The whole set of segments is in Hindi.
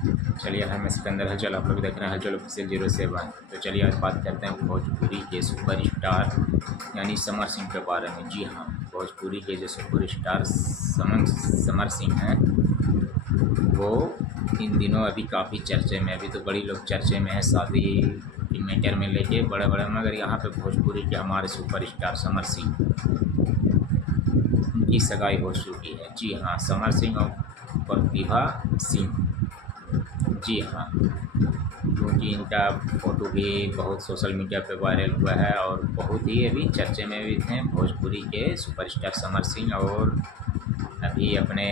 चलिए, हम सिकंदर हलचल, आप लोग देख रहे हैं हलचल ऑफिशियल 07। तो चलिए आज बात करते हैं भोजपुरी के सुपर स्टार यानी समर सिंह के बारे में। जी हाँ, भोजपुरी के जो सुपर स्टार समर सिंह हैं, वो इन दिनों अभी काफ़ी चर्चे में, अभी तो बड़ी लोग चर्चे में है शादी की मैटर में लेके बड़े बड़े, मगर यहाँ पे भोजपुरी के हमारे सुपर स्टार समर सिंह, उनकी सगाई हो चुकी है। जी हाँ, समर सिंह और प्रतिभा सिंह। जी हाँ, क्योंकि इनका फ़ोटो भी बहुत सोशल मीडिया पे वायरल हुआ है और बहुत ही अभी चर्चे में भी थे भोजपुरी के सुपरस्टार समर सिंह, और अभी अपने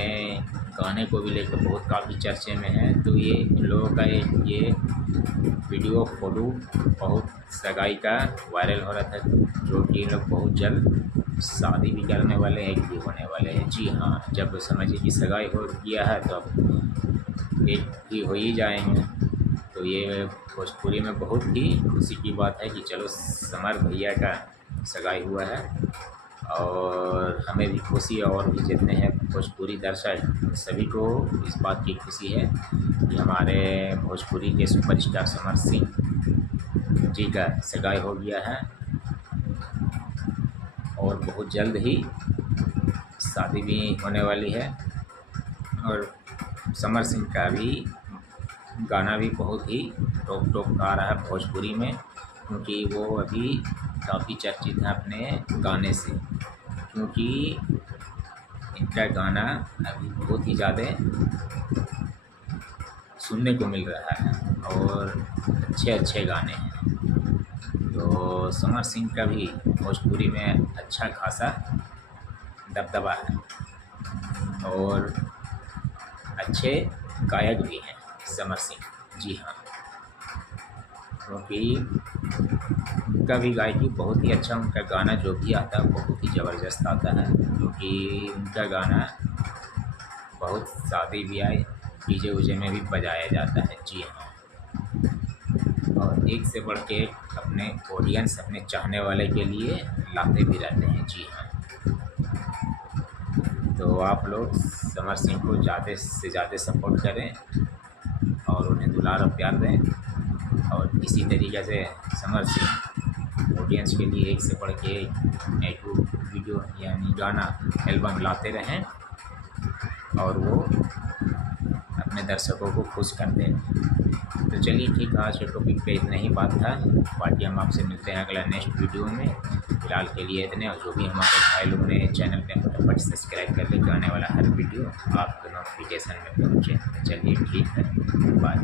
गाने को भी लेकर बहुत काफ़ी चर्चे में है। तो ये इन लोगों का ये वीडियो फ़ोटो बहुत सगाई का वायरल हो रहा था, जो कि इन लोग बहुत जल्द शादी भी करने वाले हैं, एक भी होने वाले हैं। जी हाँ, जब समझिए कि सगाई हो गया है तो अब एक भी हो ही जाएंगे। तो ये भोजपुरी में बहुत ही खुशी की बात है कि चलो समर भैया का सगाई हुआ है, और हमें भी खुशी है और भी जितने हैं भोजपुरी दर्शक सभी को इस बात की खुशी है कि हमारे भोजपुरी के सुपरस्टार समर सिंह जी का सगाई हो गया है, और बहुत जल्द ही शादी भी होने वाली है। और समर सिंह का भी गाना भी बहुत ही टॉप टॉप आ रहा है भोजपुरी में, क्योंकि वो अभी काफ़ी चर्चित है अपने गाने से, क्योंकि इनका गाना अभी बहुत ही ज़्यादा सुनने को मिल रहा है और अच्छे अच्छे गाने हैं। तो समर सिंह का भी भोजपुरी में अच्छा खासा दबदबा है और अच्छे गायक भी हैं समर सिंह। जी हाँ, क्योंकि उनका भी गायकी बहुत ही अच्छा, उनका गाना जो भी आता है बहुत ही ज़बरदस्त आता है, क्योंकि उनका गाना बहुत शादी ब्याह डीजे उजे में भी बजाया जाता है। जी हाँ, और एक से बढ़ के अपने ऑडियंस, अपने चाहने वाले के लिए लाते भी रहते हैं। जी हाँ, तो आप लोग समर सिंह को ज़्यादा से ज़्यादा सपोर्ट करें और उन्हें दुलार और प्यार दें, और इसी तरीके से समर सिंह ऑडियंस के लिए एक से बढ़ के एक वीडियो यानी गाना एल्बम लाते रहें और वो अपने दर्शकों को खुश करते हैं। तो चलिए ठीक है, आज के टॉपिक पे इतना ही बात था। बाकी हम आपसे मिलते हैं अगला नेक्स्ट वीडियो में। फिलहाल के लिए इतने, और जो भी हमारे भाई लोग ने चैनल पे फटाफट सब्सक्राइब कर लें, आने वाला हर वीडियो आपके नोटिफिकेशन में पहुँचे। चलिए ठीक है, बाय।